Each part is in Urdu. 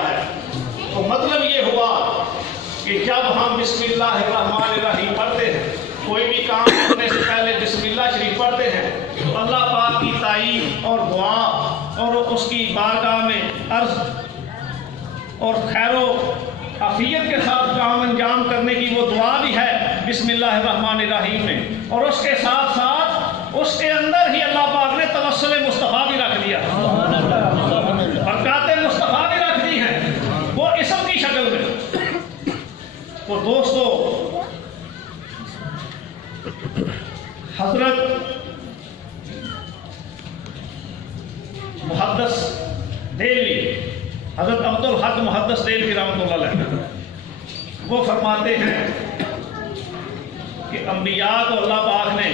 دیا ہے۔ تو مطلب یہ ہوا کہ جب ہم بسم اللہ الرحمن الرحیم پڑھتے ہیں، کوئی بھی کام کرنے سے پہلے بسم اللہ شریف پڑھتے ہیں، تو اللہ پاک کی تعریف اور دعا اور اس کی بارگاہ میں عرض اور خیر و عافیت کے ساتھ کام انجام کرنے کی وہ دعا بھی ہے بسم اللہ الرحمن الرحیم میں، اور اس کے ساتھ ساتھ اس کے اندر ہی اللہ پاک نے توسل مصطفیٰ بھی رکھ دیا، برکات مصطفیٰ بھی رکھ دی ہیں وہ اسم کی شکل میں۔ تو دوستو، حضرت محدث دہلوی، حضرت عبدالحق محدث دہلوی رحمۃ اللہ علیہ، وہ فرماتے ہیں کہ انبیاء کو اللہ پاک نے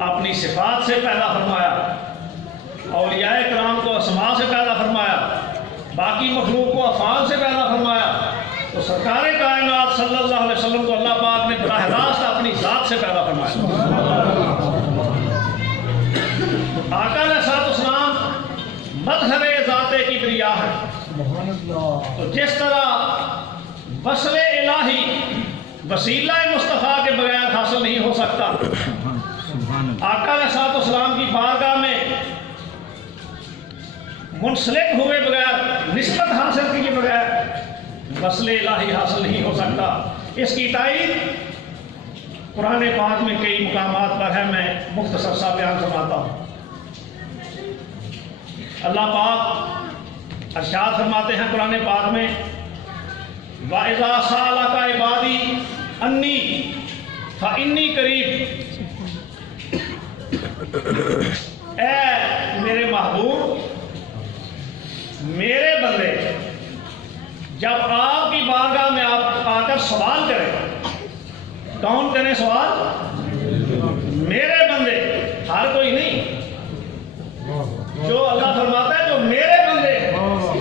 اپنی صفات سے پیدا فرمایا، اولیاء کرام کو اسماء سے پیدا فرمایا، باقی مخلوق کو افعال سے پیدا فرمایا، تو سرکار کائنات صلی اللہ علیہ وسلم کو اللہ پاک نے براہ راست اپنی ذات سے پیدا فرمایا۔ آقا علیہ الصلوۃ والسلام مظہر ذات کبریا ہے۔ تو جس طرح وصل الہی وسیلہ مصطفیٰ کے بغیر حاصل نہیں ہو سکتا، آقا علیہ الصلوۃ والسلام کی بارگاہ میں منسلک ہوئے بغیر، نسبت حاصل کیے بغیر وصل الہی حاصل نہیں ہو سکتا۔ اس کی تائید قرآن پاک میں کئی مقامات پر ہے، میں مختصر سا بیان فرماتا ہوں۔ اللہ پاک ارشاد فرماتے ہیں قرآن پاک میں، وَإِذَا سَأَلَكَ عِبَادِي أَنِّي فَإِنِّي قَرِيبٌ، اے میرے محبوب، میرے بندے جب آپ کی بارگاہ میں آپ آ کر سوال کریں، کون کریں سوال؟ میرے بندے، ہر کوئی نہیں۔ جو اللہ فرماتا ہے جو میرے بندے ہیں،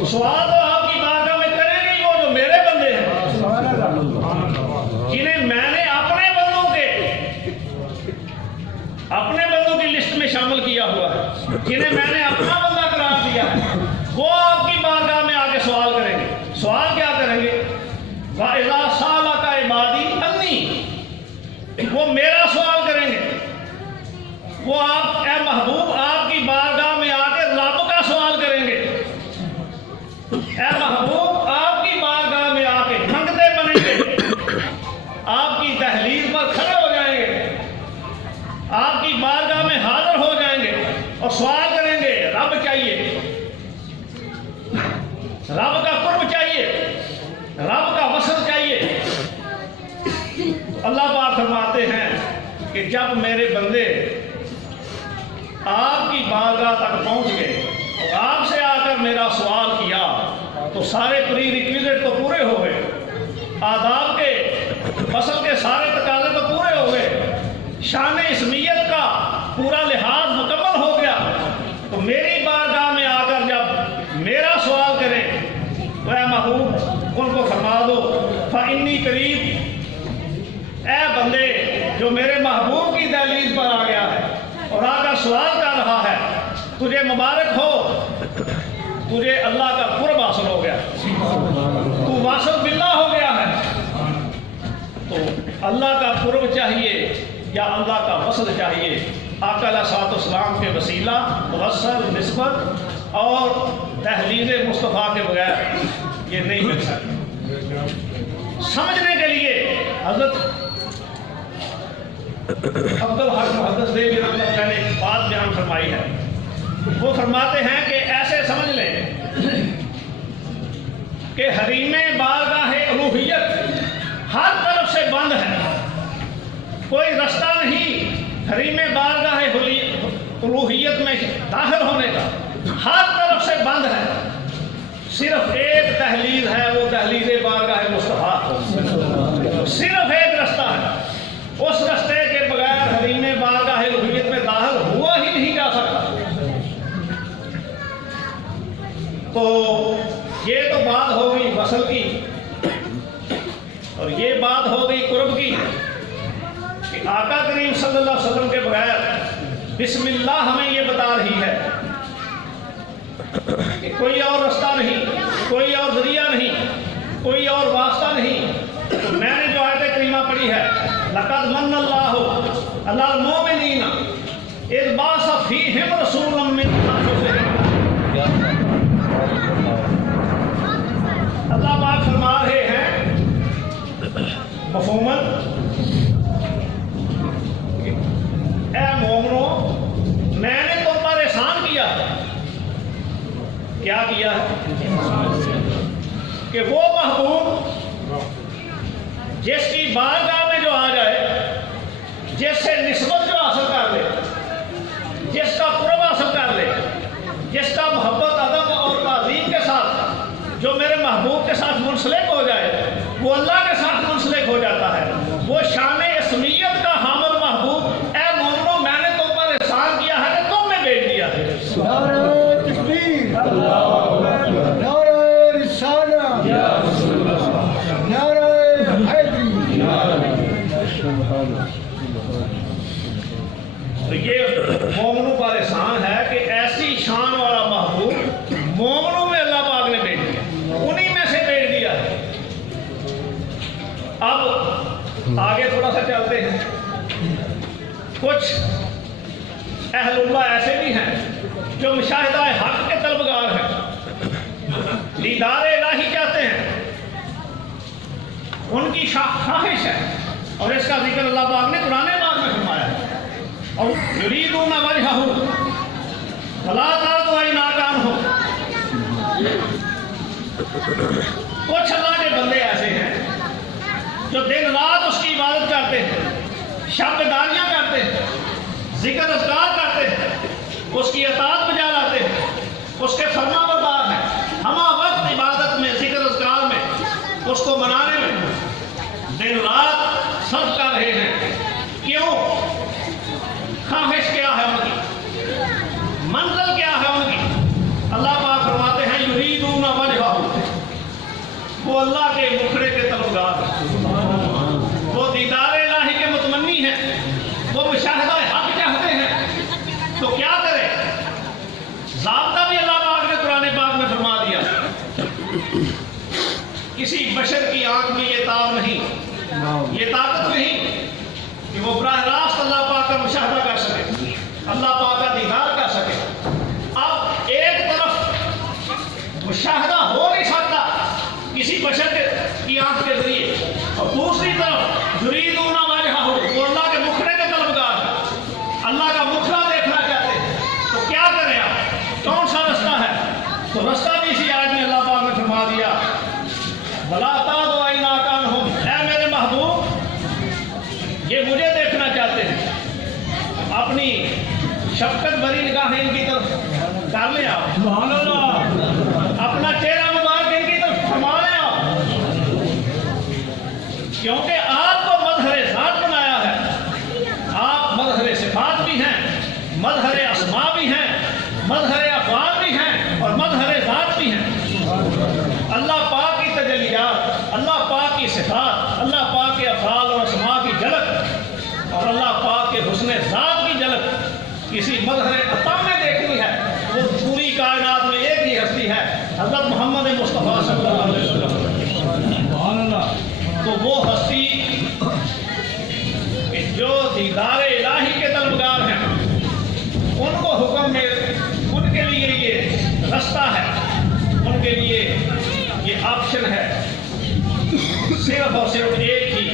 سوال تو آپ کی بارگاہ میں کریں گے وہ جو میرے بندے ہیں، جنہیں میں نے اپنے بندوں کی لسٹ میں شامل کیا ہوا ہے، جنہیں میں نے اپنا بندہ قرار دیا ہے، وہ آپ کی بارگاہ میں آ کے سوال کریں گے۔ سوال کیا کریں گے؟ وَإِذَا سَأَلَكَ عِبَادِي أَنِّي، وہ میرا سوال کریں گے۔ وہ آپ اے محبوب آپ کی بارگاہ میں آ کے رب کا سوال کریں گے۔ اے محبوب آپ کی بارگاہ میں آ کے منگتے بنیں گے، آپ کی دہلیز پر کھڑے ہو جائیں گے، آپ کی بارگاہ میں حاضر ہو جائیں گے اور سوال کریں گے، رب چاہیے، رب کا قرب چاہیے، رب کا وصل چاہیے۔ اللہ پاک فرماتے ہیں کہ جب میرے بندے آپ کی بارگاہ تک پہنچ گئے اور آپ سے آ کر میرا سوال کیا، تو سارے پری ریکویزٹ تو پورے ہو گئے، آداب کے وصل کے سارے تقاضے تو پورے ہو گئے، شان اسمیت کا پورا لحاظ مکمل ہو گیا، تو میری بارگاہ میں آ کر جب میرا سوال کریں تو اے محبوب ان کو فرما دو فَإِنِّي قریب، اے بندے جو میرے محبوب کی دہلیز پر آ گیا ہے اور آ کر سوال کر رہا ہے، تجھے مبارک ہو، تجھے اللہ کا قرب حاصل ہو گیا، تو واصل باللہ ہو گیا ہے۔ تو اللہ کا قرب چاہیے یا اللہ کا وصل چاہیے، آقا علیہ الصلوۃ والسلام کے وسیلہ، توسل، نسبت اور تحلیل مصطفیٰ کے بغیر یہ نہیں مل سکتا۔ سمجھنے کے لیے حضرت عبدالحق محدث دہلوی رحمۃ اللہ نے ایک بات بیان فرمائی ہے۔ وہ فرماتے ہیں کہ ایسے سمجھ لیں کہ حریم بارگاہ الوہیت ہر طرف سے بند ہے، کوئی رستہ نہیں حریم بارگاہ الوہیت میں داخل ہونے کا، ہر طرف سے بند ہے، صرف ایک دہلیز ہے، وہ دہلیز بارگاہ مصطفیٰ، صرف ایک رستہ ہے، اس رستے کے بغیر حریم بارگاہ الوہیت میں داخل ہوا ہی نہیں جا سکتا۔ تو یہ تو بات ہو گئی وصل کی، اور یہ بات ہو گئی قرب کی کہ آقا کریم صلی اللہ علیہ وسلم کے بغیر بسم اللہ ہمیں یہ بتا رہی ہے کہ کوئی اور رستہ نہیں، کوئی اور ذریعہ نہیں، کوئی اور واسطہ نہیں. تو میں نے جو آیت کریمہ پڑھی ہے لقد من اللہ علی المؤمنین اذ بعث فیہم رسولا من انفسہم. اللہ پاک فرما رہے ہیں مفہوماً اے مومنو میں نے تم پر احسان کیا. کیا کیا ہے؟ کہ وہ محبوب جس کی بارگاہ میں جو آ جائے، جس سے نسبت جو حاصل کر لے، جس کا قرب حاصل کر لے، جس کا محبت ادب اور تعظیم کے ساتھ جو میرے محبوب کے ساتھ منسلک ہو جائے، وہ اللہ کے ساتھ منسلک ہو جاتا ہے. وہ شان اسمیت کا حامل محبوب اے مومنو میں نے تم پر احسان کیا ہے کہ تم نے بھیج دیا ہے. تو یہ مومنوں پر احسان ہے کہ ایسی شان والا محبوب مومنوں میں اللہ پاک نے بھیج دیا، انہی میں سے بھیج دیا ہے. اب آگے تھوڑا سا چلتے ہیں. کچھ اہل اللہ ایسے بھی ہیں جو مشاہدہ حق کے طلبگار ہیں، دیدار الہی چاہتے ہیں، ان کی خواہش ہے. اور اس کا ذکر اللہ پاک نے قرآن پاک میں فرمایا ہے. اور یریدون وجہہ فلا تعد عیناکانہم. کچھ اللہ کے بندے ایسے ہیں جو دن رات اس کی عبادت کرتے ہیں، شب داریاں کرتے ہیں، ذکر اذکار کرتے ہیں، اس کی اطاعت بجا لاتے ہیں، اس کے فرما بردار ہیں، ہمہ وقت عبادت میں، ذکر اذکار میں، اس کو منانے میں دن رات صرف کر رہے ہیں. کیوں؟ خواہش کیا ہے ان کی؟ منزل کیا ہے ان کی؟ اللہ پاک فرماتے ہیں یریدون وجہہ، وہ اللہ کے مکھڑے کے طلبگار ہیں، وہ دیدار الہی کے متمنی ہیں، وہ مشاہدہ حق چاہتے ہیں. تو کیا کرے؟ ضابطہ بھی اللہ پاک نے قرآن پاک میں فرما دیا. کسی بشر کی آنکھ میں یہ تاب نہیں، یہ طاقت نہیں کہ وہ براہ راست اللہ پاک کا مشاہدہ کر سکے، اللہ پاک کا دیدار کر سکے. اب ایک طرف مشاہدہ ہو نہیں سکتا کسی بشر کی آنکھ کے ذریعے، اور دوسری طرف یریدون وجہہ، وہ اللہ کے مکھڑے کے طلبگار ہیں، اللہ کا مکھڑا دیکھنا چاہتے ہیں. تو کیا کریں آپ؟ کون سا رستہ ہے؟ تو رستہ بھی اسی آیت میں اللہ پاک نے فرما دیا بلا تعد عیناکانہم. اے میرے محبوب یہ مجھے دیکھنا چاہتے ہیں، اپنی شفقت بری نگاہیں ان کی طرف کر لیں آپ، سبحان اللہ، اپنا چہرہ مبارک ان کی طرف فرما لیں آپ، کیونکہ آپ کو مظہر ذات بنایا ہے. آپ مظہر صفات بھی ہیں، مظہر اسماء بھی ہیں، مظہر افعال بھی ہیں، اور مظہر ذات بھی ہیں. اللہ پاک کی تجلیات، اللہ پاک کی صفات، اللہ پاک کے افعال اور اسماء کی جھلک، اور اللہ پاک کے حسن ذات کی جھلک کسی مظہر عطا میں دیکھنی ہے. وہ پوری کائنات میں ایک ہی ہستی ہے، حضرت محمد مصطفیٰ صلی اللہ علیہ وسلم. تو وہ ہستی کہ جو دیدار الہی کے طلبگار ہیں، ان کو حکم میں، ان کے لیے یہ رستہ ہے، ان کے لیے یہ آپشن ہے. صرف اور صرف ایک ہی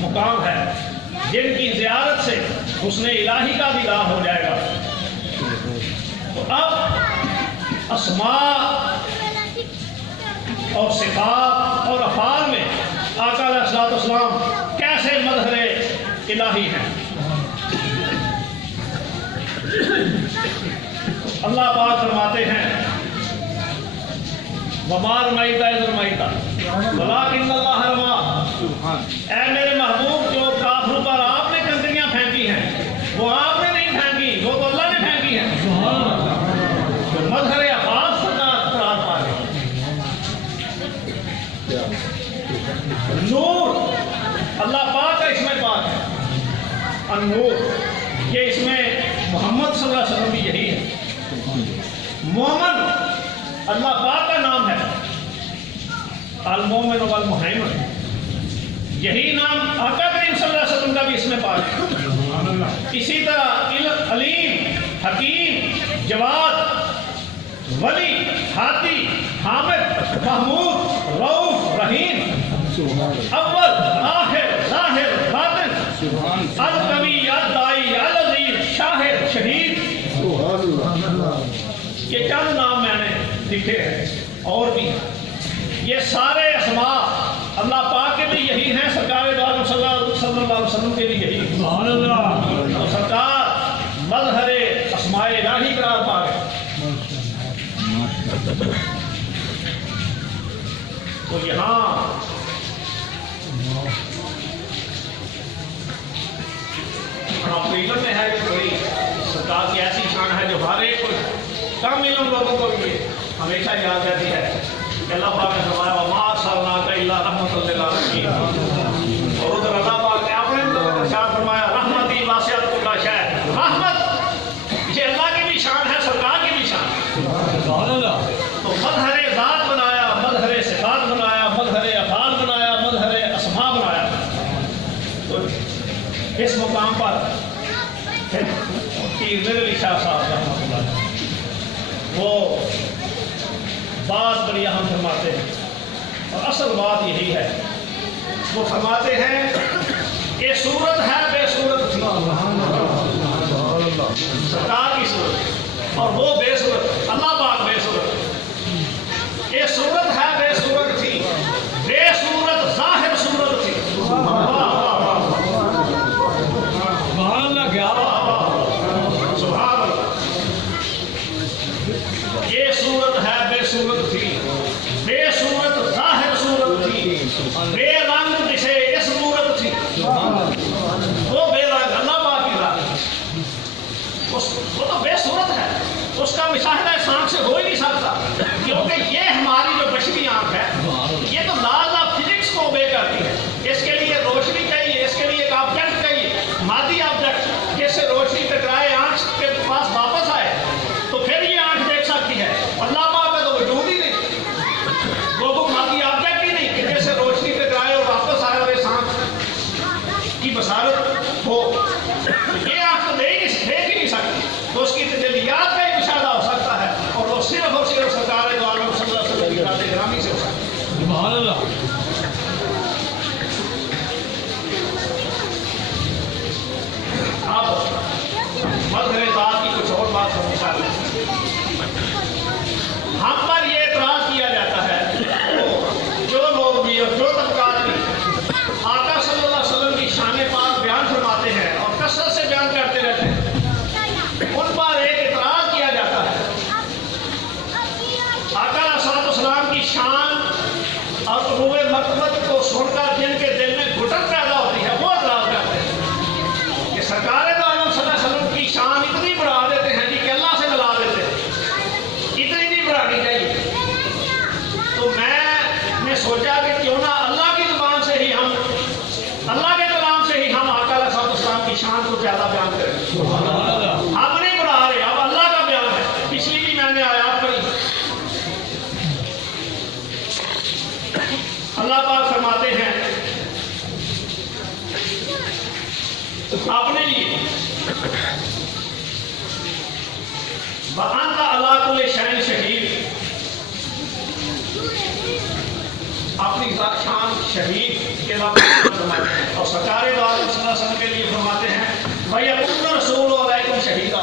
مقام ہے جن کی زیارت سے حسن الہی کا دیدار ہو جائے گا. تو اب اسماء اور صفات اور افعال میں آقا علیہ الصلوۃ والسلام کیسے مظہر الہی ہیں. اللہ پاک فرماتے ہیں وما رمیت اذ رمیت ولکن اللہ رمی. اے میرے محبوب جو کافروں پر آپ نے کنکریاں پھینکی ہیں وہ آپ نے نہیں پھینکی، وہ تو اللہ نے پھینکی ہیں. مظہر افعال سرکار قرار پا گئے. نور اللہ پاک کا اسم پاک ہے، النور، یہ اس میں محمد صلی اللہ علیہ وسلم بھی یہی ہے. مومن اللہ پاک کا نام ہے، المومن والمہیمن، یہی نام آقا کریم صلی اللہ علیہ وسلم کا بھی اس میں پاک ہے۔ اسی طرح علیم، حکیم، جواد، ولی، ہادی، حامد، محمود، رؤوف، رحیم، اول، آخر، ظاہر، باطن، القوی، الدائی، العزیز، شاہد، شہید، یہ چند نام میں نے لکھے ہیں، اور بھی یہ سارے اسماء اللہ پاک کے بھی یہی ہیں، سرکار دو عالم صلی اللہ علیہ وسلم کے بھی یہی ہیں۔ سبحان اللہ۔ اور سرکار مظہر اسماء الہی قرار پا گئے۔ تو یہاں آپ کو علم میں ہے کہ کوئی سرکار کی ایسی شان ہے جو ہر ایک کو کم علم لوگوں کو بھی ہمیشہ یاد رہتی ہے کہ اللہ پاک نے فرمایا وما ارسلناک الا رحمۃ للعالمین، اور ادھر اللہ پاک نے اپنے ارشاد فرمایا رحمتی واسعت کل شیء، رحمت یہ اللہ کی بھی شان ہے، سرکار کی بھی شان ہے۔ تو مظہر ذات بنایا، مظہر صفات بنایا، مظہر افعال بنایا، مظہر اسماء بنایا۔ تو اس مقام پر پیر علی شاہ صاحب رحمۃ اللہ وہ بات بڑی اہم فرماتے ہیں، اور اصل بات یہی ہے، وہ فرماتے ہیں یہ صورت ہے بے صورت تھی، سرکار کی صورت، اور وہ بے صورت، اللہ پاک بے صورت، یہ صورت ہے بے صورت تھی، بے صورت ظاہر صورت تھی۔ یہ صورت ہے بے صورت تھی، بے صورت ظاہر صورت تھی، بے رنگ جسے اس صورت تھی، وہ بے رنگ اللہ پاک کی ذات، وہ تو بے صورت ہے، اس کا مشاہدہ اس آنکھ سے ہو ہی نہیں سکتا، کیونکہ یہ ہماری جو بشری آنکھ ہے یہ تو لاز آف فزکس کو اوبے کرتی ہے، اس کے لیے روشنی چاہیے، اس کے لیے ایک آبجیکٹ چاہیے، مادی آبجیکٹ جس سے روشنی ٹکرائے آنکھ کے پاس واپس آئے تو پھر یہ آنکھ دیکھ سکتی ہے۔ اللہ پاک کا تو وجود ہی نہیں، وہ مادی آبجیکٹ ہی نہیں کہ جس سے روشنی ٹکرائے اور واپس آئے اور اس آنکھ کی بصارت ہو، یہ آنکھ تو دیکھ ہی نہیں سکتی، تو اس کی تجلیات کا ہی مشاہدہ ہو سکتا ہے، اور وہ صرف اور صرف سرکار دو عالم صلی اللہ علیہ وسلم کی ذات گرامی سے ہو سکتا ہے۔ سبحان اللہ۔ اب مظہر ذات کی کچھ اور بات ہم مثال لیں، ہم پر یہ اعتراض کیا جاتا ہے، جو لوگ بھی اور جو طبقات بھی آقا صلی اللہ علیہ وسلم کی شان پاک بیان فرماتے ہیں اور کثرت سے بیان کرتے رہتے ہیں، ان پر ایک اعتراض کیا جاتا ہے، آقا علیہ السلام کی شان اور عروج مرتبت کو سن کر جن کے دل میں گھٹن پیدا ہوتی ہے وہ اعتراض کرتے ہیں کہ سرکار دو عالم صلی اللہ علیہ وسلم کی شان اتنی بڑھا دیتے ہیں کہ اللہ سے ملا دیتے ہیں، اتنی نہیں بڑھانی چاہیے۔ تو میں نے سوچا کہ کیوں نہ اللہ کی زبان سے ہی ہم، اللہ کے کلام سے ہی ہم آقا علیہ السلام کی شان کو زیادہ بیان کریں۔ ہم نہیں بڑھا رہے، اب اللہ کا بیان ہے۔ پچھلی بھی میں نے آیات پڑھی، اللہ پاک فرماتے ہیں اپنے لیے وَأَنْتَ عَلَىٰ كُلِّ شَيْءٍ شَهِيدٌ، اپنی ذات شان شہید کے لفظ فرماتے ہیں، اور سرکار دو عالم صلی اللہ علیہ وسلم کے لیے فرماتے ہیں وَيَكُونَ رَسُولُ عَلَيْكُمْ شَهِيدًا،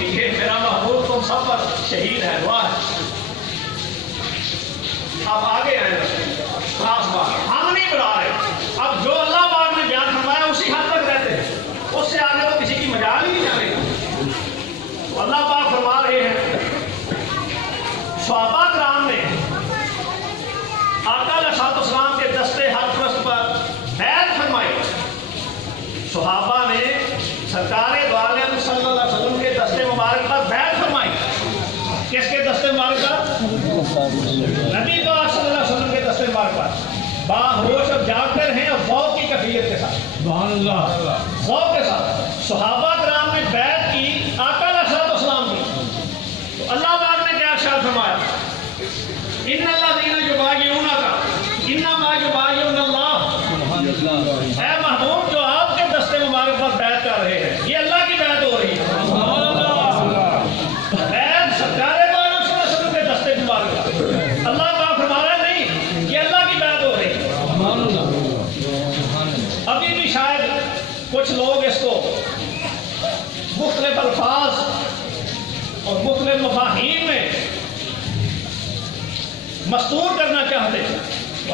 یہ میرا محبوب تم سب پر شہید ہے، گواہ ہے۔ اب آگے آئے خاص بات، ہم نہیں بڑھا رہے، اب جو اللہ پاک نے بیان فرمایا اسی حد تک رہتے ہیں، اس سے آگے تو کسی کی مجال ہی نہیں جانے گا۔ اللہ پاک فرما رہے ہیں، صحابہ کرام نے آقا علیہ السلام کے دستے حق پرست پر بیعت فرمائی، صحابہ نے سرکار دو عالم صلی اللہ علیہ وسلم کے دستے مبارک پر بیعت فرمائی۔ کس کے دستے مبارک پر؟ نبی پاک صلی اللہ علیہ وسلم کے دستے مبارک پر، باہوش اور جاگ کر ہیں اور ذوق کی کیفیت کے ساتھ، سبحان اللہ، ذوق کے ساتھ صحابہ کرام نے بیعت کی آقا علیہ السلام کی، ان الذین یبایعونک انما یبایعون اللہ، اے محبوب جو آپ کے دستے مبارک پر بیعت کر رہے ہیں یہ اللہ کی بیعت ہو رہی ہے، بیعت سرکار دو عالم صلی اللہ علیہ وسلم کے دستے مبارک کا۔ اللہ کا فرما رہا ہے نہیں، یہ اللہ کی بیعت ہو رہی ہے۔ ابھی بھی شاید کچھ لوگ اس کو مختلف الفاظ اور مختلف مفاہیم میں مستور کرنا چاہتے ہیں،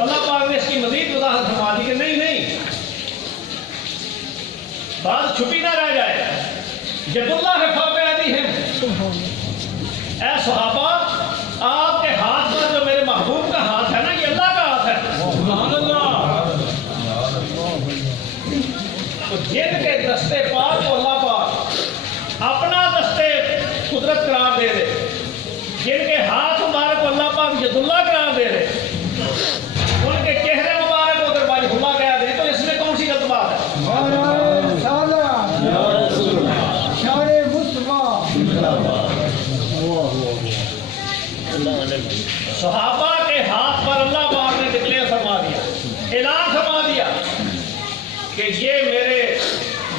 اللہ پاک نے اس کی مزید وضاحت فرما دی کہ نہیں، بات چھپی نہ رہ جائے، ید اللہ ہے فوق ایدیہم، اے صحابہ آپ کے ہاتھ پر جو میرے محبوب کا ہاتھ ہے نا یہ اللہ کا ہاتھ ہے، سبحان اللہ۔ تو جن کے دستے پاک کو اللہ پاک اپنا دستے قدرت قرار دے دے، جن کے ہاتھ مبارک کو اللہ پاک ید اللہ قرار دے دے، ان کے چہرے مبارک کو اگر باج اللہ کہہ دے تو اس میں کون سی غلط بات ہے؟ صحابہ کے ہاتھ پر اللہ پاک نے ڈکلیئر فرما دیا، اعلان فرما دیا کہ یہ میرے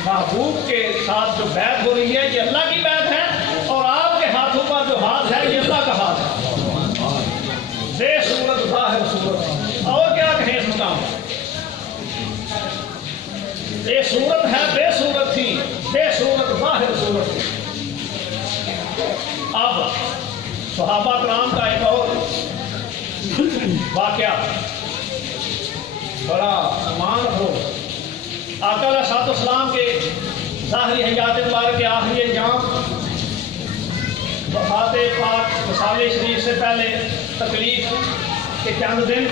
محبوب کے ساتھ جو بیعت ہو رہی ہے یہ اللہ کی بیعت ہے، اور آپ کے ہاتھوں پر جو ہاتھ ہے یہ اللہ کا ہاتھ ہے، بے صورت ظاہر صورت، اور کیا کہیں اس مقام بے صورت ہے، بے صورت تھی، بے صورت ظاہر صورت تھی۔ اب صحابہ کرام کا ایک اور واقعہ بڑا مان ہو، آقا علیہ الصلوۃ والسلام کے ظاہری حیات مبارک کے آخری ایام، وفات پاک وصال شریف سے پہلے تکلیف کے چند دن،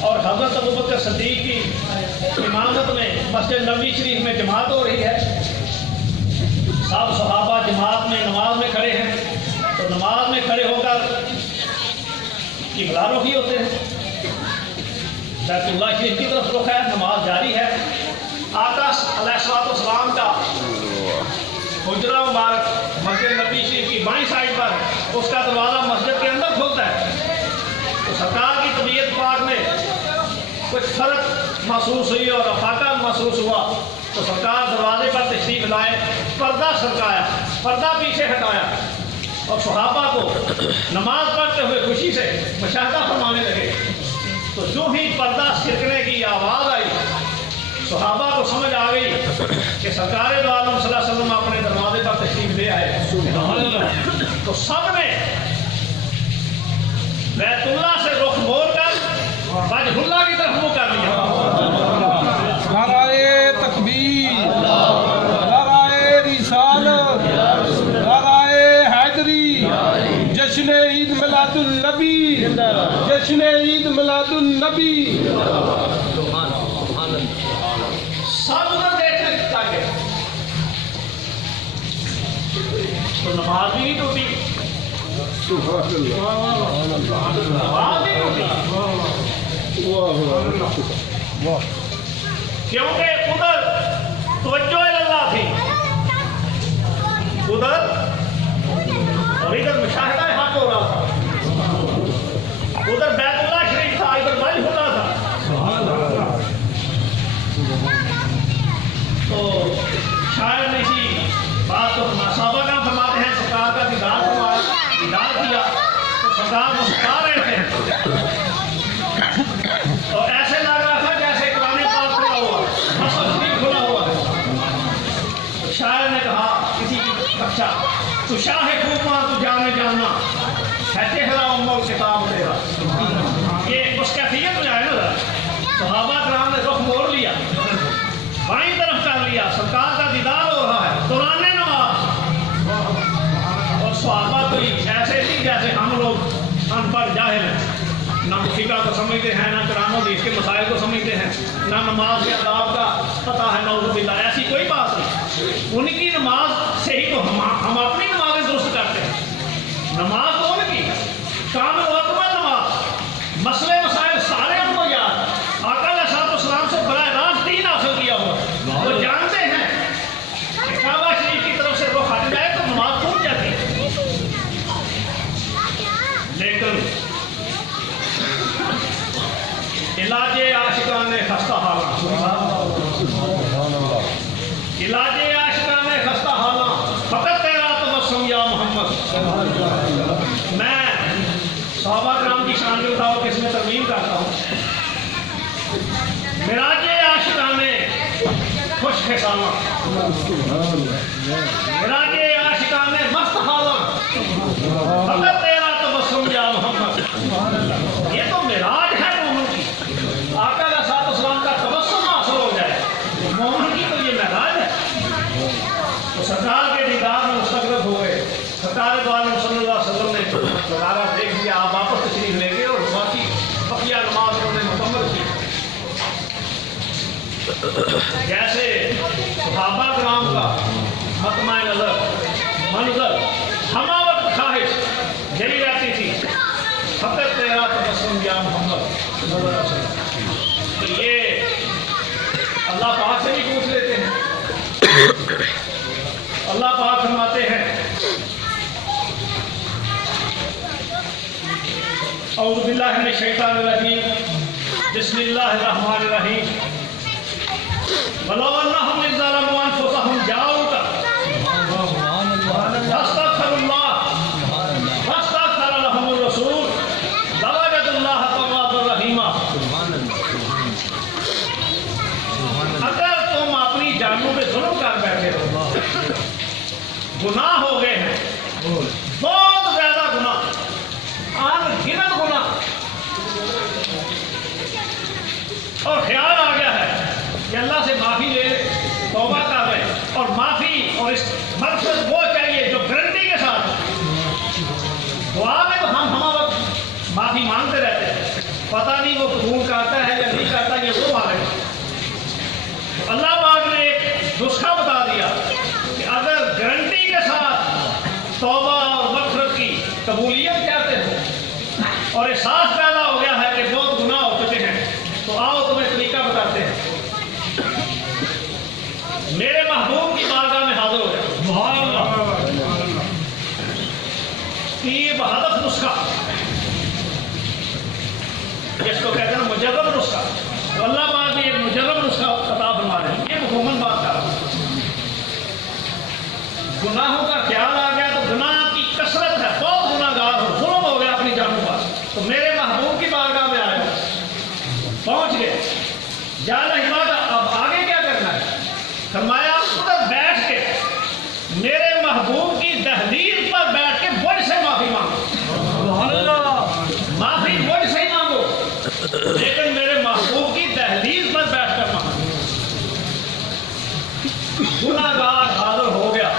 اور حضرت ابوبکر صدیق کی امامت میں مسجد نبوی شریف میں جماعت ہو رہی ہے، سب صحابہ جماعت میں نماز میں کھڑے ہیں، تو نماز میں کھڑے ہو کر قبلہ رخی ہوتے ہیں، بیت اللہ شریف کی طرف رخ ہے، نماز جاری ہے۔ آقا علیہ الصلوۃ والسلام کا حجرہ مبارک مسجد نبوی شریف کی بائیں سائڈ پر، اس کا دروازہ مسجد کے اندر کھلتا ہے، تو سرکار کی طبیعت پاک میں کچھ فرق محسوس ہوئی اور افاقہ محسوس ہوا، تو سرکار دروازے پر تشریف لائے، پردہ سرکایا، پردہ پیچھے ہٹایا، اور صحابہ کو نماز پڑھتے ہوئے خوشی سے مشاہدہ فرمانے لگے۔ تو جو ہی پردہ سرکنے کی آواز آئی، صحابہ کو سمجھ آ گئی کہ سرکار دو عالم صلی اللہ علیہ وسلم اپنے دروازے پر تشریف لے آئے، تو سب نے بیت اللہ سے رخ موڑ کر وجہ اللہ کی طرف منہ کر لیا۔ نعرہ تکبیر، نعرہ رسالت، نعرہ حیدری، جشن عید میلاد النبی، جشن عید میلاد النبی۔ سب ادھر دیکھنے لگے، تو نماز بھی نہیں ٹوٹی، نماز نہیں ٹوٹی، کیونکہ ادھر توجہ اللہ تھی، ادھر اور ادھر مشاہدہ حق ہو رہا تھا، ادھر بیت اللہ شریف تھا، ادھر وجہ اللہ تھا۔ تو شاید اسی بات کو صحابہ کا فرماتے ہیں، سرکار کا دیدار فرمایا، دیدار کیا تو سرکار مسکرا رہے تھے، اور ایسے لگ رہا تھا جیسے قرآن پاک کھلا ہوا، مصحف شریف کھلا ہوا ہے۔ شاعر نے کہا کسی کی اچھا تو شاہ خوباں تو جانے جاننا ہے چہرہ امول کتاب تیرا، یہ اس کیفیت میں آئے نا۔ صحابہ کرام نے رخ موڑ لیا، بائیں طرف کر لیا، سرکار کا دیدار ہو رہا ہے دوران نماز، اور صحابہ تو ایسے نہیں جیسے ہم لوگ ان پڑھ جاہل ہیں، نہ فقہ کو سمجھتے ہیں، نہ قرآن و حدیث کے مسائل کو سمجھتے ہیں، نہ نماز کے آداب کا پتہ ہے، نعوذ باللہ، ایسی کوئی بات نہیں۔ ان کی نماز سے ہی تو ہم اپنی نمازیں درست کرتے ہیں، نماز تو ان کی کامل و اکمل نماز، مسئلے مسائل سارے ہم کو یاد، آقا علیہ الصلوۃ والسلام سے براہ راست دین حاصل کیا ہوا، وہ جانتے ہیں کہ کعبہ شریف کی طرف سے رخ ہٹ جائے تو نماز ٹوٹ جاتی ہے، لیکن علاج عاشقان خستہ حالاں، علاج عاشقان خستہ حالاں، فقط تیرا تبسم یا محمد۔ میں صحابہ کرام کی شان کے بتاؤ کس میں ترمیم کرتا ہوں۔ معراج عاشقان خوش خصالاں، معراج عاشقان مست حالاں، فقط تیرا تبسم یا محمد۔ یہ تو معراج ہے مومن کی، آقا علیہ الصلوۃ والسلام کا تبسم حاصل ہو جائے، مومن کی تو یہ معراج ہے۔ تو سرکار کے دیدار میں مستغرق ہوئے، سرکار دو عالم صلی اللہ علیہ وسلم نے نظارہ دیکھ لیا، آپ واپس تشریف لے گئے اور باقی بقیہ نماز انہوں نے مکمل کی۔ جیسے صحابہ کرام کا مطمع نظر منظر ہمہ وقت خواہش یہی رہتی تھی، فقط تیرا تبسم یا محمد۔ تو یہ اللہ پاک سے بھی پوچھ لیتے ہیں۔ اللہ پاک فرماتے ہیں اعوذ باللہ من الشیطان الرجیم، بسم اللہ الرحمن الرحیم، وَلَوْ أَنَّهُمْ إِذْ ظَلَمُوا أَنفُسَهُمْ جَاءُوكَ فَاسْتَغْفَرُوا اللَّهَ وَاسْتَغْفَرَ لَهُمُ الرَّسُولُ لَوَجَدُوا اللَّهَ تَوَّابًا رَحِيمًا۔ اگر تم اپنی جانوں پہ ظلم کر بیٹھے ہو، گناہ ہو گئے ہیں، بہت زیادہ گناہ، ان گنت گناہ، اور خیال آ گیا ہے کہ اللہ سے معافی لے لے، توبہ کر رہے ہیں، اور معافی اور اس مقصد وہ چاہیے جو گارنٹی کے ساتھ۔ دعا میں تو ہم ہمہ وقت معافی مانگتے رہتے ہیں، پتہ نہیں وہ قبول کرتا ہے یا نہیں کرتا، یہ وہ مانگے گا۔ اللہ پاک نے ایک نسخہ بتا دیا کہ اگر گارنٹی کے ساتھ توبہ اور مغفرت کی قبولیت چاہتے ہو اور احساس پیدا ہو گیا ہے کہ بہت گناہ ہو چکے ہیں، تو آؤ تمہیں طریقہ بتاتے ہیں۔ میرے محبوب کی بارگاہ میں حاضر ہو جائے، سبحان اللہ۔ تیر بہدف نسخہ، جس کو کہتے ہیں مجرب نسخہ، تو اللہ پاک نے ایک مجرب نسخہ عطا فرما رہے ہیں۔ یہ حکومت بات کر رہا ہے، گناہوں کا خیال آ گیا تو گناہ کی کثرت ہے، بہت گناہ گار ہو، ظلم ہو گیا اپنی جانوں پر، تو میرے محبوب کی بارگاہ میں آئے، پہنچ گئے، یا اللہ عبادت، اب آگے کیا کرنا ہے؟ فرمایا ادھر بیٹھ کے میرے محبوب کی دہلیز پر بیٹھ کے مجھ سے معافی مانگو۔ سبحان اللہ، معافی مجھ سے ہی مانگو، لیکن میرے محبوب کی دہلیز پر بیٹھ کر مانگو۔ گناہ گار حاضر ہو گیا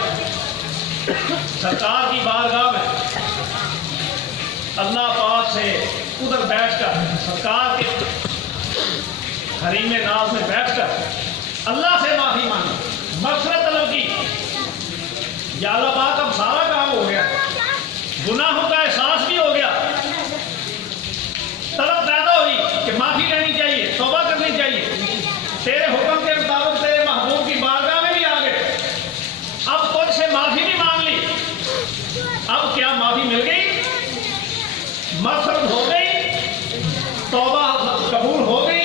سرکار کی بارگاہ میں، اللہ پاک سے ادھر بیٹھ کر سرکار کے حریم ناز میں بیٹھ کر اللہ سے معافی مانگی، مغفرت طلب کی۔ یا اللہ پاک اب سارا کام ہو گیا، گناہوں کا احساس بھی ہو گیا، طلب پیدا ہوئی کہ معافی لینی چاہیے، توبہ کرنی چاہیے، تیرے حکم کے مطابق تیرے محبوب کی بارگاہ میں بھی آ گئے، اب تجھ سے معافی بھی مانگ لی، اب کیا معافی مل گئی؟ مغفرت ہو گئی، توبہ قبول ہو گئی؟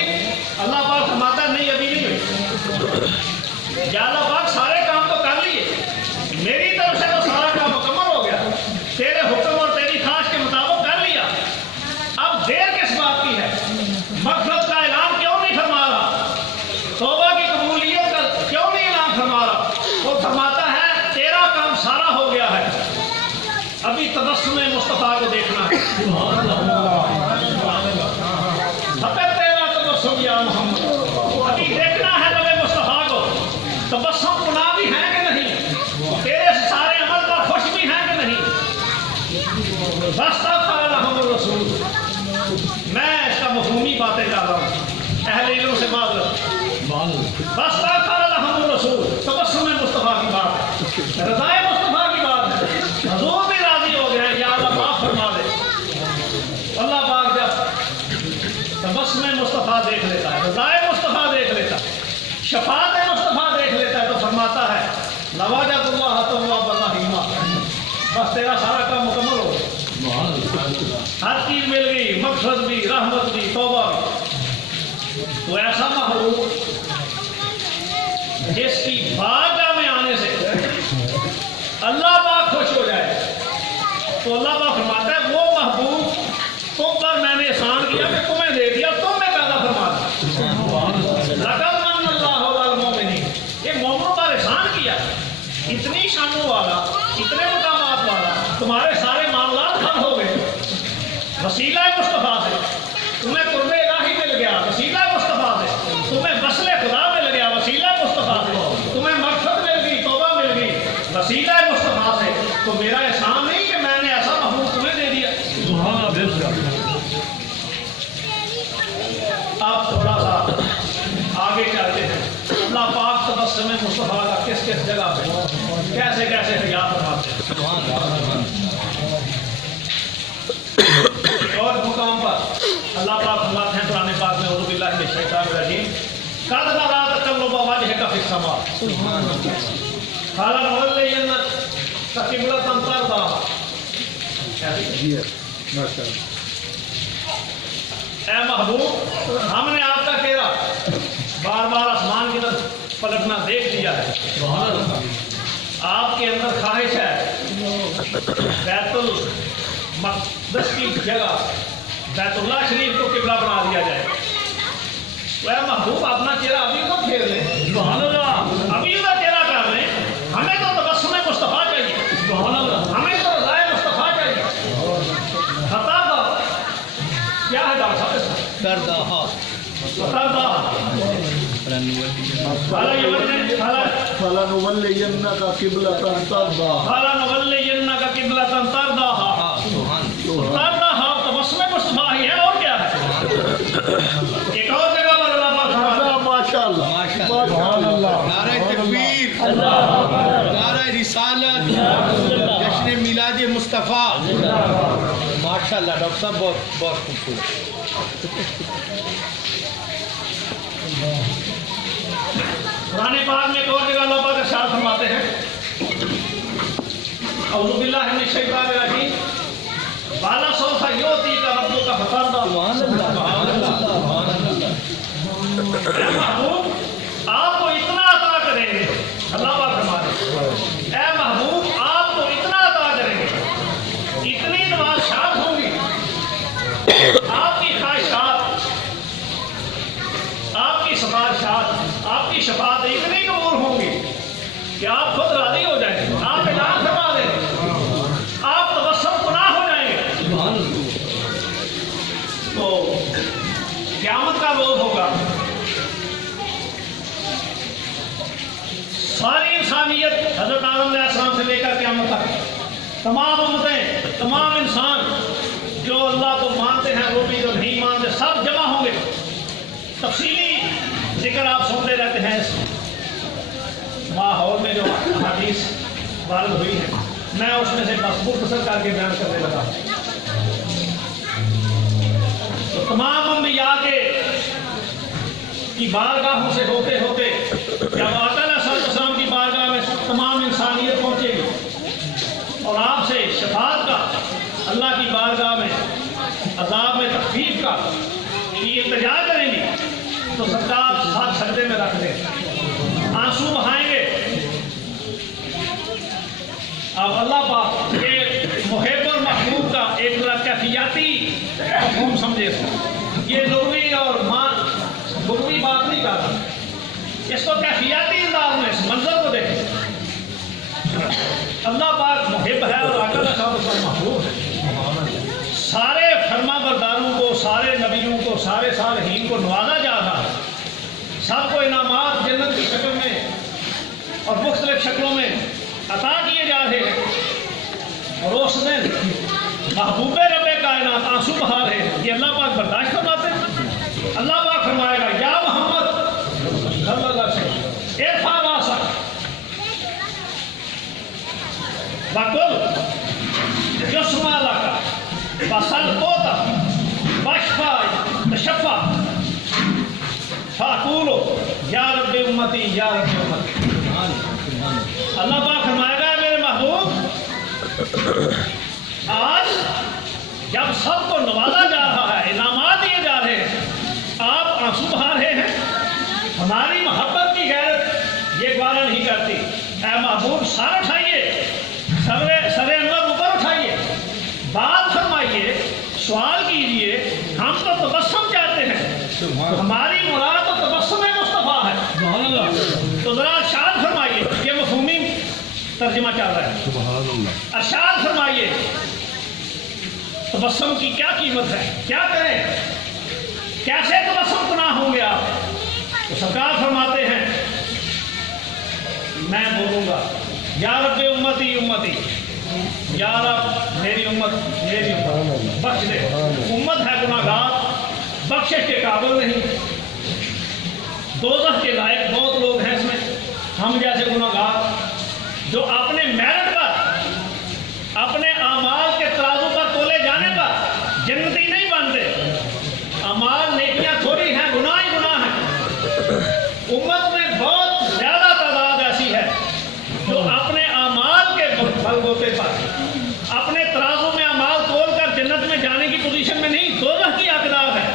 اللہ پاک فرماتا نہیں، ابھی نہیں ہوئی۔ یا اللہ پاک سارے کام تو کر لیے، میری طرف سے تو سارا کام مکمل ہو گیا، تیرے حکم اور تیری خواہش کے مطابق کر لیا، اب دیر کس بات کی ہے؟ مغفرت کا اعلان کیوں نہیں فرما رہا؟ توبہ کی قبولیت کا کیوں نہیں اعلان فرما رہا؟ وہ فرماتا ہے تیرا کام سارا ہو گیا ہے، ابھی تبسم مصطفیٰ کو دیکھنا ہے۔ فقط تیرا تبسم یا محمد، ابھی دیکھنا ہے نبی مصطفیٰ کو، تبسم گناہ بھی ہے کہ نہیں، تیرے سارے عمل پر خوش بھی ہیں کہ نہیں۔ واستغفر لهم الرسول، میں اس کا مفہومی باتیں کر رہا ہوں، اہل علم سے معذرت۔ واستغفر لهم الرسول، تبسم مصطفیٰ کی بات ہے، رضائے مصطفیٰ کی بات ہے، حضور بھی راضی ہو گئے، یا اللہ معاف فرما دے۔ اللہ پاک جب تبسم مصطفیٰ دیکھ لیتا ہے، رضائے مصطفیٰ دیکھ لیتا ہے، شفاعت مصطفیٰ دیکھ لیتا ہے، تو فرماتا ہے لَوَجَدَ اللَّهَ تَوَّابًا رَحِيمًا، بس تیرا سارا کام مکمل ہو گیا، ہر چیز مل گئی، مقصد بھی، رحمت بھی، توبہ بھی۔ تو ایسا محبوب جس کی بارگاہ میں آنے سے اللہ پاک خوش ہو جائے، تو اللہ پاک فرماتا ہے وہ محبوب تم پر میں نے احسان کیا کہ تمہیں دے دیا، تم میں پیدا فرما دیا۔ لقد من اللہ علی المؤمنین، یہ مومنوں پر احسان کیا، اتنی شانوں والا، اتنے مقامات والا، تمہارے سارے معاملات حل ہو گئے وسیلہ مصطفیٰ سے، تمہیں قرب الہی مل گیا وسیلہ مصطفیٰ سے، تمہیں وصل خدا مل گیا وسیلہ مصطفیٰ سے، تمہیں مغفرت مل گئی، توبہ مل گئی وسیلہ مصطفیٰ سے، تو میرا احسان نہیں کہ میں نے ایسا محبوب تمہیں دے دیا۔ آپ تھوڑا سا آگے چلتے ہیں، اللہ پاک تبسم مصطفیٰ کا کس کس جگہ پہ کیسے کیسے حیا فرماتے ہیں۔ اور مقام پر اللہ پاک فرماتے ہیں قرآن پاک میں اعوذ باللہ من الشیطان الرجیم قد نرى تقلب وجهك في السماء فلنولينك قبلة ترضاها۔ اے محبوب، ہم نے آپ کا چہرہ بار بار آسمان کی طرف پلٹنا دیکھ لیا ہے، آپ کے اندر خواہش ہے بیت المقدس کی جگہ بیت اللہ شریف کو قبلہ بنا دیا جائے۔ اے محبوب، اپنا چہرہ ابھی تو پھیر لیں، ابھی کا چہرہ کر لیں، ہمیں تو تبسم مصطفیٰ چاہیے، ہمیں تو رضائے مصطفیٰ چاہیے۔ خطا کیا ہے ڈاکٹر صاحب اس کا؟ فلنولينك قبلة ترضاها فلنولينك قبلة ترضاها، ترضاها تبسم مصطفیٰ ہی ہے، اور کیا ہے؟ ایک اور جگہ پر اللہ پاک فرماتا ہے ماشاءاللہ نعرہ تکبیر، نعرہ رسالت، جشن میلاد مصطفیٰ۔ ماشاءاللہ ڈاکٹر صاحب بہت بہت خوبصورت۔ قرآن پاک میں ایک اور جگہ اللہ پاک ارشاد فرماتے ہیں اعوذ باللہ من الشیطان الرجیم وَلَسَوْفَ يُعْطِيكَ رَبُّكَ فَتَرْضَىٰ۔ اے محبوب، آپ کو اتنا عطا کریں گے، اللہ پاک فرماتے ہیں اے محبوب آپ کو اتنا عطا کریں گے، اتنی نوازشات ہوں گی، آپ کی خواہشات، آپ کی سفارشات، آپ کی شفاعت اتنی قبول ہوں گی کہ آپ خود راضی ہو جائیں گے، آپ اعلان فرما دیں گے، آپ تبسم گناہ ہو جائیں گے۔ تو قیامت کا روز ہوگا، ساری انسانیت حضرت آدم علیہ السلام سے لے کر قیامت تک تمام امتیں، تمام انسان جو اللہ کو مانتے ہیں وہ بھی جو نہیں مانتے سب جمع ہوں گے۔ تفصیلی ذکر آپ سنتے رہتے ہیں اس ماحول میں جو حدیث وارد ہوئی ہے، میں اس میں سے بس مختصر کر کے بیان کرنے لگا۔ تو تمام انبیاء کی بارگاہوں سے ہوتے ہوتے جب آقا علیہ السلام کی بارگاہ میں تمام انسانیت پہنچے گی اور آپ سے شفاعت کا، اللہ کی بارگاہ میں عذاب میں تخفیف کا یہ التجا کریں گی، تو سرکار ہاتھ سجدے میں رکھ دیں، آنسو بہائیں گے۔ اب اللہ پاک یہ محب اور محبوب کا ایک کیفیاتی مفہوم سمجھے، یہ لغوی اور لغوی بات نہیں کر رہا، اس کو کیفیاتی انداز میں اس منظر کو دیکھیں۔ اللہ پاک محب ہے اور آقا علیہ السلام محبوب ہے، سارے فرما برداروں کو، سارے نبیوں کو، سارے صالحین کو نوازا جا رہا ہے، سب کو انعامات جنت کی شکل میں اور مختلف شکلوں میں عطا کیے جا رہے ہیں، اور اس دن محبوب رب کائنات آنسو بہا رہے ہیں، یہ اللہ پاک برداشت فرماتے ہیں۔ اللہ پاک فرمائے گا یا محمد صلی اللہ علیہ وسلم ارفع راسک وقل یسمع لک وسل تعطى واشفع تشفع فاقول یا رب امتی یا رب امتی۔ اللہ پاک فرمائے گا میرے محبوب آج جب سب کو نوازا جا رہا ہے، انعامات دیے جا رہے ہیں، آپ آنسو بہا رہے سوال کیجئے، ہم تو تبسم چاہتے ہیں، تو ہماری مراد تو تبسم مصطفیٰ ہے۔ تو ذرا ارشاد فرمائیے، یہ مفہومی ترجمہ چل رہا ہے، ارشاد فرمائیے تبسم کی کیا قیمت ہے، کیا کریں، کیسے تبسم گناہ ہوں گے آپ؟ تو سرکار فرماتے ہیں میں بولوں گا یا رب امتی امتی، یا رب میری امت بخش دے۔ امت ہے گناہ گار، بخشش کے قابل نہیں، دوزخ کے لائق بہت لوگ ہیں اس میں، ہم جیسے گناہ گار جو اپنے میرٹ پر، اپنے اعمال کے ترازو پر تولے جانے پر جنتی نہیں بنتے۔ اعمال نیکیاں تھوڑی ہیں، گناہ ہی گناہ ہیں۔ امت میں بہت زیادہ تعداد ایسی ہے جو اپنے اعمال کے بلبوتے پر، اپنے ترازو میں اعمال تول کر جنت میں جانے کی پوزیشن میں نہیں، دوزخ کی حقدار ہے۔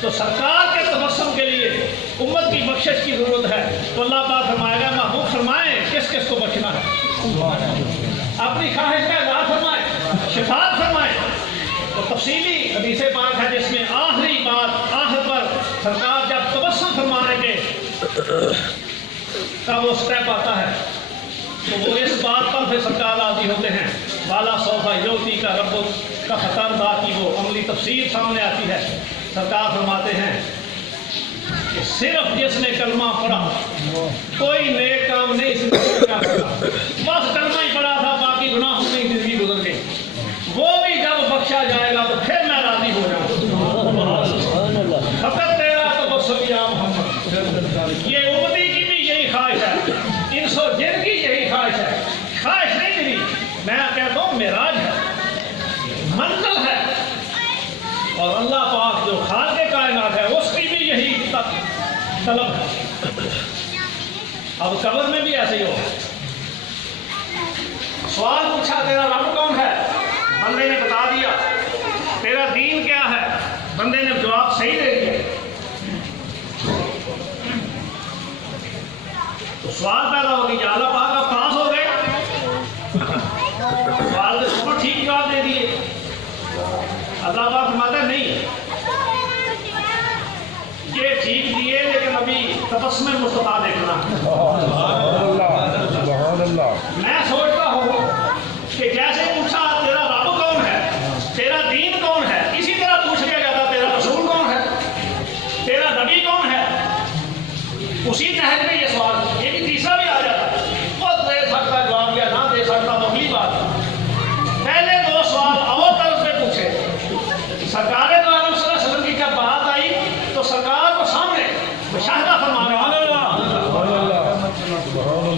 تو سرکار کے تبسم کے لیے امت کی بخشش کی ضرورت ہے۔ تو اللہ پاک فرمائے گا، محبوب فرمائیں کس کس کو بخشنا ہے، اپنی خواہش کا اظہار فرمائیں، شفاعت فرمائیں۔ تو تفصیلی حدیث پاک ہے جس میں آخری بات آخر پر سرکار جب تبسم فرمانے کے کا وہ سٹیپ آتا ہے تو وہ اس بات پر پھر سرکار راضی ہوتے ہیں، بالا صوفہ یوتی کا رب کا خطردہ کی وہ عملی تفسیر سامنے آتی ہے۔ سرکار فرماتے ہیں کہ صرف جس نے کلمہ پڑھا، کوئی نیک کام نہیں اس نے کیا کرا، بس کلمہ ہی پڑھا تھا، باقی گناہوں میں زندگی گزر گئی، وہ بھی جب بخشا جائے گا تو پھر میں راضی ہو جاؤں گا۔ فقط تیرا تبسم یا محمد، یہ امتی کی بھی یہی خواہش ہے، انس و جن کی یہی خواہش ہے۔ خواہش نہیں میری، میں کہتا ہوں معراج ہے، منزل ہے، اور اللہ پاک جو خالق کائنات ہے اس کی بھی یہی طلب ہے۔ اب قبر میں بھی ایسے ہی ہو، سوال پوچھا تیرا رب کون ہے، بندے نے بتا دیا، تیرا دین کیا ہے، بندے نے جواب صحیح دے دیا، تو سوال پیدا ہو گیا، اللہ پاک آپ پاس ہو گئے، سوال کے اوپر ٹھیک جواب دے دیے۔ اللہ پاک فرماتا ہے نہیں، یہ ٹھیک دیے لیکن ابھی تبسم مصطفیٰ دیکھنا۔ میں سوچتا ہوں کہ جیسے پوچھا تیرا رب کون ہے، تیرا دین کون ہے، اسی طرح پوچھ لیا جاتا تیرا رسول کون ہے، تیرا نبی کون ہے، اسی تحت میں یہ سوال، یہ بھی تیسرا بھی آ جاتا ہے، بہت دے سکتا جواب یا نہ دے سکتا تو اگلی بات۔ پہلے دو سوال اور طرف سے پوچھے، سرکار دو عالم صلی اللہ علیہ وسلم کی جب بات آئی تو سرکار کو سامنے مشاہدہ فرمانے والا،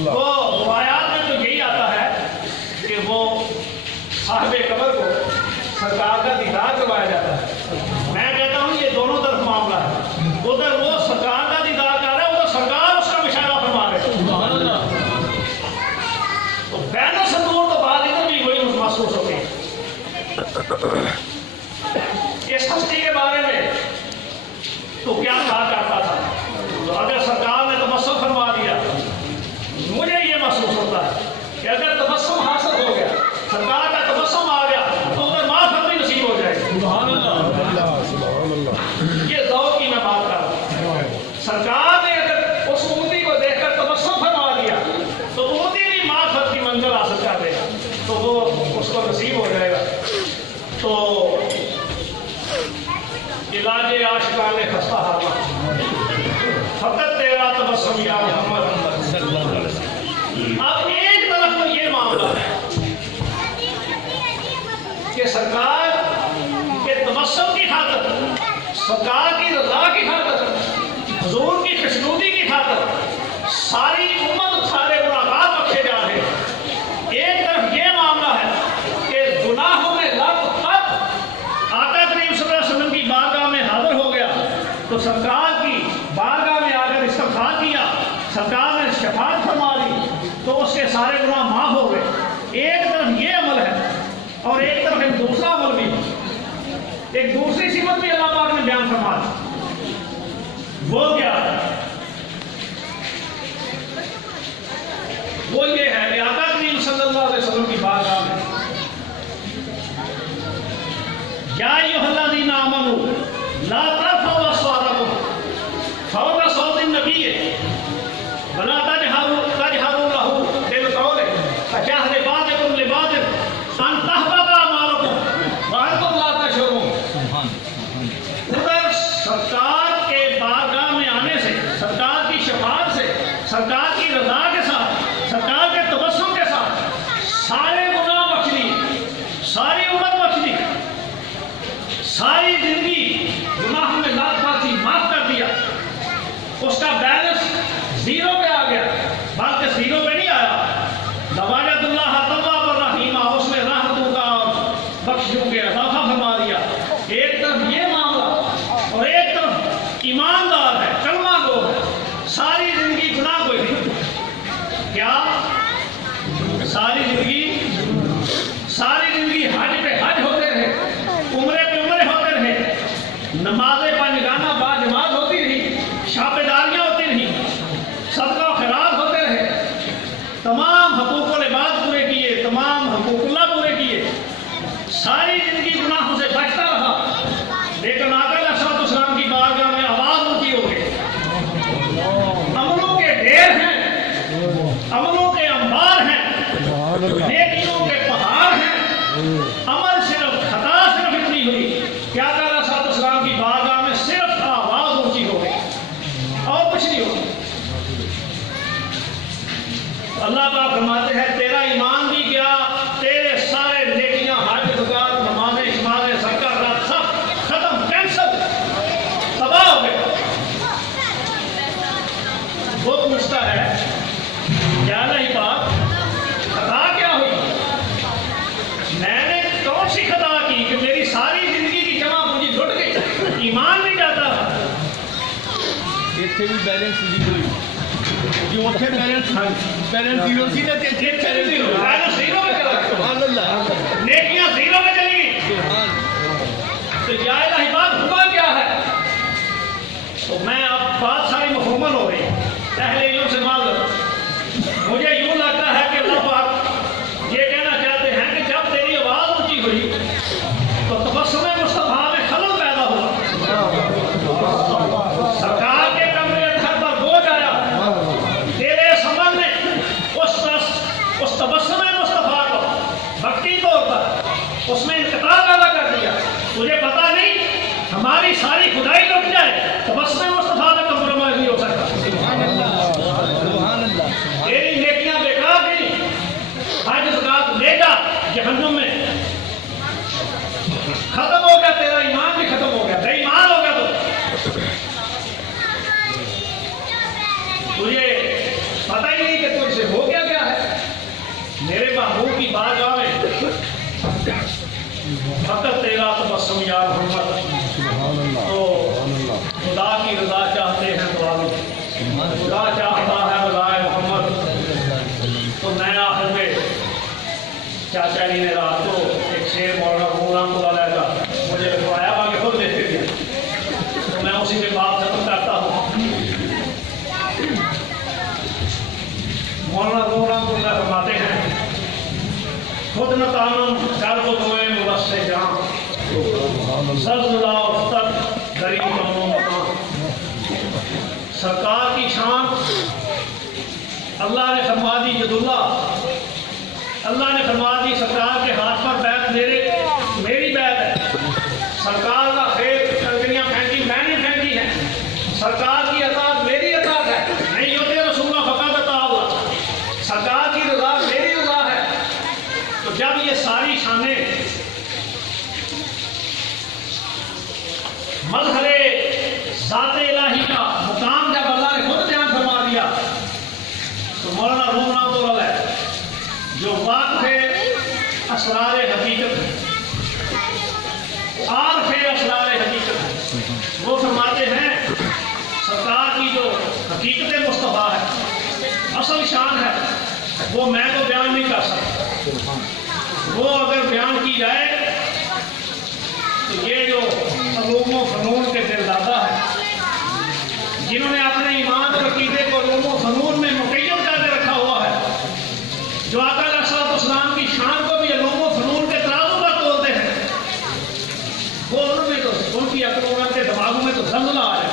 تو روایات میں تو یہی آتا ہے کہ وہ صاحب قبر کو سرکار کا دیدار کروایا جاتا ہے۔ میں کہتا ہوں یہ دونوں طرف معاملہ ہے، ادھر وہ سرکار کا دیدار کر رہا ہے، ادھر سرکار اس کا مشاہدہ فرما رہے ہیں، تو بین الصدور تو بعد ادھر بھی وہی محسوس ہوتی ہے۔ اس ہستی کے بارے میں تو کیا کہا کرتا تھا، تو اگر سرکار نے تبسم فرما دیا، مجھے یہ محسوس ہوتا ہے کہ اگر تبسم حاصل ہو گیا، سرکار کا تبسم آ گیا تو ادھر معافت بھی نصیب ہو جائے گی۔ یہ ذوق کی میں بات کر رہا ہوں۔ سرکار نے اگر اس امتی کو دیکھ کر تبسم فرما دیا تو امتی بھی معافت کی منزل حاصل کر دے گا، تو وہ اس کو نصیب ہو جائے گا۔ تو علاج عاشقان خستہ حالہ، فقط تیرا تبسم یا محمد۔ اب ایک طرف تو یہ معاملہ ہے کہ سرکار کے تبسم کی خاطر، سرکار کی رضا کی خاطر، حضور کی خوشنودی کی خاطر ساری امت، سارے گناہگار بخشے جا رہے ہیں۔ ایک طرف یہ معاملہ ہے کہ گناہوں میں لب تب آقا کریم صلی اللہ علیہ وسلم کی بارگاہ میں حاضر ہو گیا تو سرکار کی بارگاہ میں آ کر استغفار کیا، سرکار نے شفاعت فرما دی تو اس کے سارے گناہ معاف ہو گئے۔ ایک طرف یہ عمل ہے اور ایک طرف ایک دوسرا عمل بھی، ایک دوسری صفت بھی اللہ پاک نے بیان فرما دی، وہ کیا ہے؟ وہ یہ ہے کہ آقا کریم صلی اللہ علیہ وسلم کی بارگاہ میں یا آمنوا لا ترفعوا أصواتكم فوق صوت النبي ولا تجهروا له بالقول كجهر بعضكم لبعض أن تحبط أعمالكم وأنتم لا تشعرون. ادھر سرکار کے بارگاہ میں آنے سے، سرکار کی شفاعت سے، سرکار کی رضا کے ساتھ، سرکار کے تبسم کے ساتھ سارے گناہ بخش دیے، ساری امت بخش دی، ساری زندگی گناہ میں لاتی معاف کر دیا. اس کا بیلنس زیرو پہ آ گیا، بلکہ زیرو پہ نہیں آیا. نواجت اللہ تواب الرحیم، اس میں رحمتوں کا اور بخشوں کے اضافہ فرما دیا. ایک طرف یہ معاملہ اور ایک طرف ایماندار ہے، کلمہ گو ہے، ساری زندگی گناہ کوئی نہیں. کیا ساری زندگی حج پہ حج ہوتے رہے، عمرے پہ عمرے ہوتے رہے، نمازیں پنجگانہ با جماعت ہوتی رہی، شاپ داریاں ہوتی رہی، صدقہ و خیرات ہوتے رہے، تمام حقوق العباد پورے کیے، تمام حقوق اللہ پورے کیے، ساری زندگی گناہوں سے بچتا رہا. لیکن آقا علیہ السلام کی بارگاہ میں آواز اونچی ہو گئی. عملوں کے ڈھیر ہیں، عملوں کے انبار ہیں، نیکیوں کے پہاڑ ہیں. عمل صرف خطا صرف اتنی ہوئی کہ آقا علیہ السلام کی بارگاہ میں صرف آواز اونچی ہو گئی اور کچھ نہیں ہوا. اللہ پاک فرماتے ہیں تیرا ایمان بھی گیا، تیرے سارے نیکیاں، حج زکات، نمازیں، شمازیں، صدقہ خیرات سب ختم، کینسل، تباہ ہو گئے. وہ پوچھتا ہے کیا نہیں پاک خطا کیا ہوئی؟ میں نے کون سی خطا کی کہ میری ساری زندگی کی جمع پونجی لٹ گئی، ایمان نہیں جاتا. اتنے بھی بیلنس زیرو ہی جو اتنے بیلنس زیرو سی نا زیرو پہ چلا گیا. سبحان اللہ، نیکیاں زیرو پہ چلی گئی. سبحان. تو یا الہی بات ہوا کیا ہے؟ تو میں اب بات ساری مکمل ہو رہی ہے، اہل علم سے معذرت. مجھے یوں لگتا ہے کہ اللہ پاک یہ کہنا چاہتے ہیں کہ جب تیری آواز اونچی ہوئی تو تبسم مصطفیٰ میں خلل پیدا ہوا. سرکار کے کمرے گھر پر بوجھ آیا، تیرے سمن نے اس تبسم مصطفیٰ کو وقتی طور پر اس میں انقطاع پیدا کر دیا. تجھے پتا نہیں ہماری ساری خدائی لٹ جائے، تبسم مصطفیٰ میں کمپرومائز نہیں ہو سکتا. سبحان اللہ، سبحان اللہ. تیری نیکیاں بیکار گئی، حج زکات لے جا جہنم میں. ختم ہو گیا تیرا ایمان بھی ختم ہو گیا، بے ایمان ہو گیا. تو تجھے پتہ ہی نہیں کہ تجھ سے ہو کیا گیا ہے. میرے محبوب کی بارگاہ میں فقط تیرا تبسم یا محمد. تو خدا کی رضا چاہتے ہیں تو آلو، خدا چاہتا ہے رضائے محمد. تو میں آخر میں چاچا جی نے رات کو ایک شعر مولانا غلام اللہ کا مجھے لکھوایا، باقی خود دیکھتے تھے، تو میں اسی پہ بات ختم کرتا ہوں. مولانا غلام اللہ فرماتے ہیں خود نہ تانم درد و دوئے مبس جان زلزلہ افتد دری کمو مکان. سرکار کی شان اللہ نے فرما دی ید اللہ نے فرما دی سرکار کے ہاتھ پر بیعت میری بیعت ہے. سرکار کا خیر کنکریاں پھینکی میں نے پھینکی ہے. سرکار کی اطاعت میری اطاعت ہے، نہیں ہوتے رسول فقط عطا اللہ. سرکار کی رضا میری رضا ہے. تو جب یہ ساری شانیں مظہر ذات الہی کا مقام جب اللہ نے خود بیان فرما دیا تو مولانا روم رحمۃ اللہ علیہ جو واقف ہے اسرار حقیقت، عارف ہے اسرار حقیقت، وہ فرماتے ہیں سرکار کی جو حقیقت مصطفیٰ ہے، اصل شان ہے، وہ میں تو بیان نہیں کر سکتا. وہ اگر بیان کی جائے تو یہ جو علوم و فنون کے دلدادہ ہیں جنہوں نے اپنے ایمان اور عقیدے کو علوم و فنون میں مقید کر کے رکھا ہوا ہے، جو آقا علیہ السلام کی شان کو بھی علوم و فنون کے ترازو پر تولتے ہیں، وہ ان میں تو ان کی کی عقلوں کے دماغوں میں تو زلزلہ آ جائے.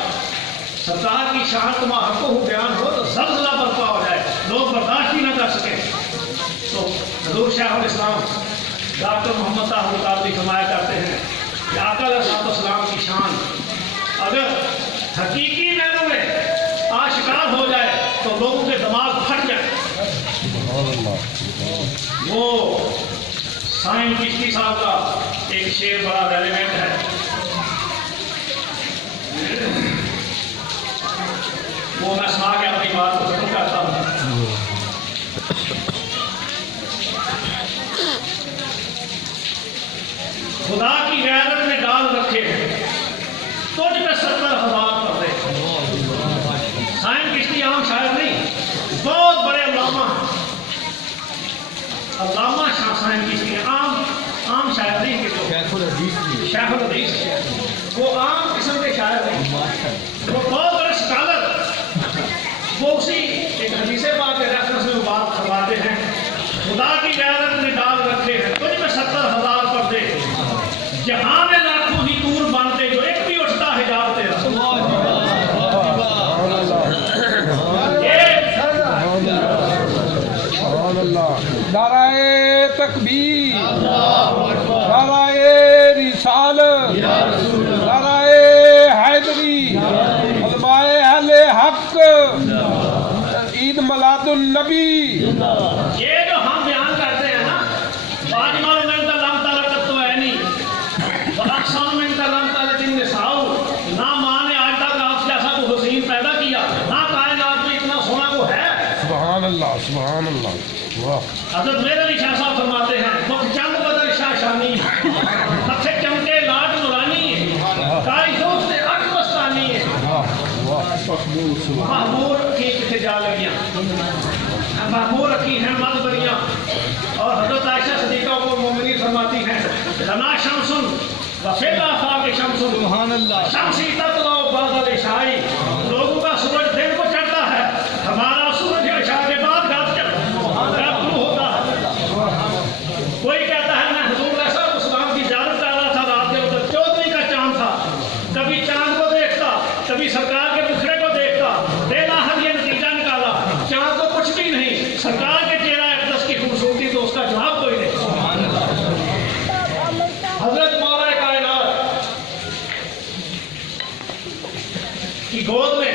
سرکار کی شان تمہا حق ہو بیان ہو تو زلزلہ برپا ہو جائے, لوگ برداشت ہی نہ کر سکیں. تو حضور شیخ الاسلام ڈاکٹر محمد طاہر القادری فرمایا کرتے ہیں کہ آقا علیہ السلام کی شان اگر حقیقی معنوں میں آشکار ہو جائے تو لوگوں کے دماغ پھٹ جائے. وہ سائن چشتی صاحب کا ایک شعر بڑا ریلیونٹ ہے. وہ میں سنا کے اپنی بات کو ختم کرتا ہوں. خدا کی غیرت میں ڈال رکھے ہیں تجھ پہ 70,000 پردے. سائن کشتی عام شاعر نہیں, بہت بڑے علامہ ہیں. علامہ شاہ سائن کشتی عام شاعر نہیں کہ جو شیخ الحدیث وہ عام قسم کے شاعر نہیں, وہ بہت بڑے اسکالر. وہ اسی ایک حدیث پاک کے ریفرنس میں وہ بات فرماتے ہیں خدا کی غیرت میں ڈال رکھے ہیں تجھ میں 70,000 پردے, جہاں میں لاکھوں ہی دور بنتے جو ایک بھی اٹھتا ہے حجاب تیرا. نعرہ تکبیر, نعرہ رسالت, نعرہ حیدری, علماء اہل حق, عید میلاد النبی. یہ جو ہم بیان کرتے ہیں نا, باجمال میں ان کا لم تعلق تو ہے نہیں, اقسام میں ان کا لم تعلق ان نساؤ. نہ ماں نے آج تک آپ سے ایسا کو حسین پیدا کیا, نہ کائنات میں اتنا سونا کو ہے. سبحان اللہ, سبحان اللہ. حضرت میر علی شاہ صاحب فرماتے ہیں مکھ چند بدر شاہ شانی, متھے چمکے لاٹ نورانی, کائی دوست اٹھ مستانی. محمور کی کتنے جا لگیاں, محمور رکھی ہیں مد بریاں. اور حضرت عائشہ صدیقہ کو مومنین فرماتی ہیں لنا شمسن وفیل آفاق شمسن, سبحان اللہ. شمسی تطلع بعد العشاء. لوگوں کا سورج دن کو چڑھتا ہے, ہمارا سورج عشاء کے بعد غروب ہوتا ہے. کوئی کہتا ہے میں حضور علیہ السلام کی زیارت کر رہا تھا, رات کے وقت 14ویں کا چاند تھا, کبھی چاند کو دیکھتا کبھی سرکار کے مکھڑے کو دیکھتا, بے لاحق یہ نتیجہ نکالا چاند کو کچھ بھی نہیں, سرکار کے چہرہ اقدس کی خوبصورتی تو اس کا جواب کوئی نہیں. حضرت مولا کائنات کی گود میں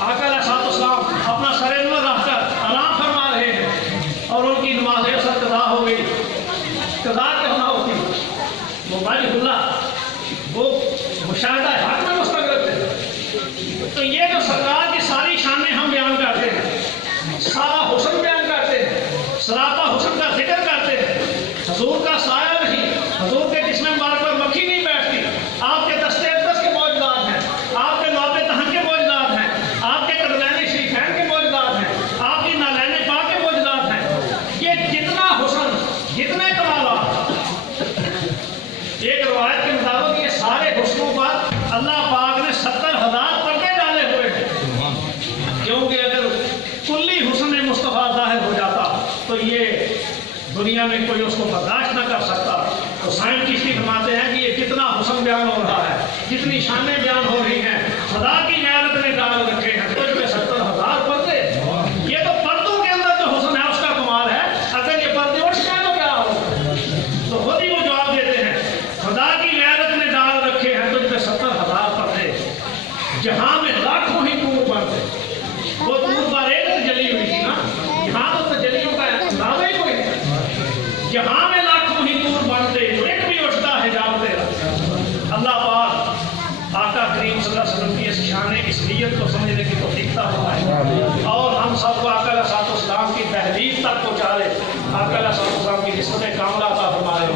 آقا علیہ السلام اپنا سر نور رکھ کر آرام فرما رہے ہیں, اور ان کی نماز اثر قضا ہو گئی. قضا کیا ہونا ہوتی, وہ مالک اللہ وہ مشاہدہ حق میں مستقرر تھے. تو یہ جو سرکار کی ساری شانیں ہم بیان کرتے ہیں, سارا حسن بیان کرتے ہیں, سراپا حسن کا ذکر کرتے ہیں. حضور کا سایہ نہیں, حضور کے جسم مبارک پر مکھی نہیں بیٹھتی. آپ کے دستے اقدس کے معجزات ہیں, آپ کے لواب دہن کے معجزات ہیں, آپ کے قدمین شریفین کے معجزات ہیں, آپ کی نالین پاک کے معجزات ہیں. یہ جتنا حسن, جتنے کمالات, ایک روایت کے مطابق یہ سارے حسنوں پر اللہ پاک نے 70,000 پردے ڈالے ہوئے ہیں. کیونکہ اگر کلی حسن مصطفیٰ ظاہر ہو جاتا تو یہ دنیا میں کوئی اس کو برداشت نہ کر سکتا. تو سائن کشتی فرماتے ہیں کہ یہ کتنا حسن بیان ہو رہا ہے, کتنی شانیں بیان ہو رہی ہیں. خدا کی غیرت نے ڈال رکھے ہیں تجھ پہ 70,000 پردے. یہ تو پردوں کے اندر جو حسن ہے اس کا کمال ہے, اگر یہ پردے اٹھ جائیں تو کیا ہو. تو خود ہی وہ جواب دیتے ہیں خدا کی غیرت نے ڈال رکھے ہیں تجھ پہ 70,000 پردے, جہاں میں لاکھوں ہی دور بنتے. وہ دور پر ایک جلی ہوئی تھی نا, یہاں تو تجلیوں کا اندازہ ہی کوئی نہیں. جہاں میں لاکھوں ہی دور بنتے جو ایک بھی اٹھتا ہے حجاب تیرا. اللہ پاک آقا کریم صلی اللہ علیہ وسلم کی اس شان اس نیت کو سمجھنے کی توفیق عطا فرمائے, اور ہم سب کو آقا علیہ السلام کی تحلیل تک پہنچا دے. آقا علیہ السلام کی نسبت کاملہ عطا فرمائے.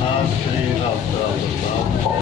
ناز شریف